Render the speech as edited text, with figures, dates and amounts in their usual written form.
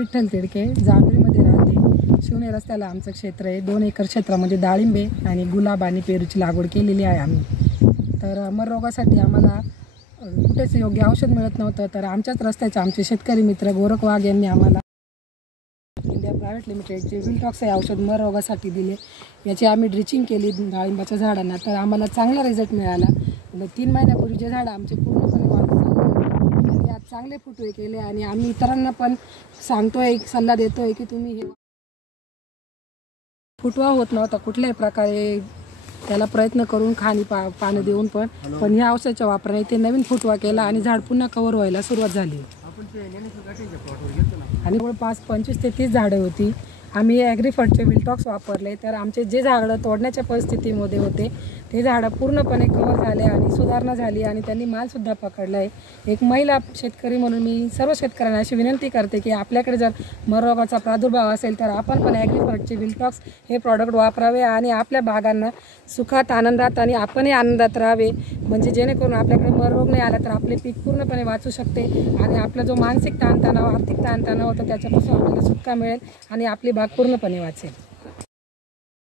विठ्ठल तिडके, जांभळीमध्ये राहते। शिवने रस्त्याला आमचं क्षेत्र आहे। 2 एकर क्षेत्रामध्ये डाळिंबे आणि गुलाब आणि पेरूची लागवड केलेली आहे आम्ही। तर अमर रोगासाठी आम्हाला कुठेच योग्य औषध मिळत नव्हतं, तर आमच्याच रस्त्याचे आमचे शेतकरी मित्र गोरख वाघ यांनी आम्हाला इंडिया प्रायव्हेट लिमिटेडचे विलटॉक्स हे औषध मर रोगासाठी दिले। याची आम्ही ड्रिचिंग केली डाळिंबाच्या झाडांना, तर आम्हाला चांगला रिझल्ट मिळाला। 3 महिन्यापूर्वी जे झाड आमचे पूर्णपणे वाढून त्यांनी आज चांगले फुटवे केले आणि आम्ही इतरांना पण सांगतोय, सल्ला देतोय की तुम्ही हे फुटवा होत नव्हता कुठल्याही प्रकारे त्याला प्रयत्न करून खाली पाणी देऊन पण ह्या औषधाच्या वापराने ते नवीन फुटवा केला आणि झाड पुन्हा कव्हर व्हायला सुरुवात झाली। आणि जवळपास 25 ते 30 झाडं होती। आम्ही ॲग्रीफर्टचे विलटॉक्स वापरले, तर आमचे जे झाडं तोडण्याच्या परिस्थितीमध्ये होते ते झाडं पूर्णपणे कव्हर झाले आणि सुधारणा झाली आणि त्यांनी मालसुद्धा पकडला आहे। एक महिला शेतकरी म्हणून मी सर्व शेतकऱ्यांना अशी विनंती करते की आपल्याकडे जर मर रोगाचा प्रादुर्भाव असेल तर आपण पण ॲग्रीफर्टचे विलटॉक्स हे प्रॉडक्ट वापरावे आणि आपल्या बागांना सुखात, आनंदात आणि आपणही आनंदात राहावे, म्हणजे जेणेकरून आपल्याकडे मर रोग नाही आला तर आपले पीक पूर्णपणे वाचू शकते आणि आपला जो मानसिक ताणतणाव, आर्थिक ताणतणाव होता त्याच्यापासून आपल्याला सुटका मिळेल आणि आपली बाग पूर्णपणे वाचेल।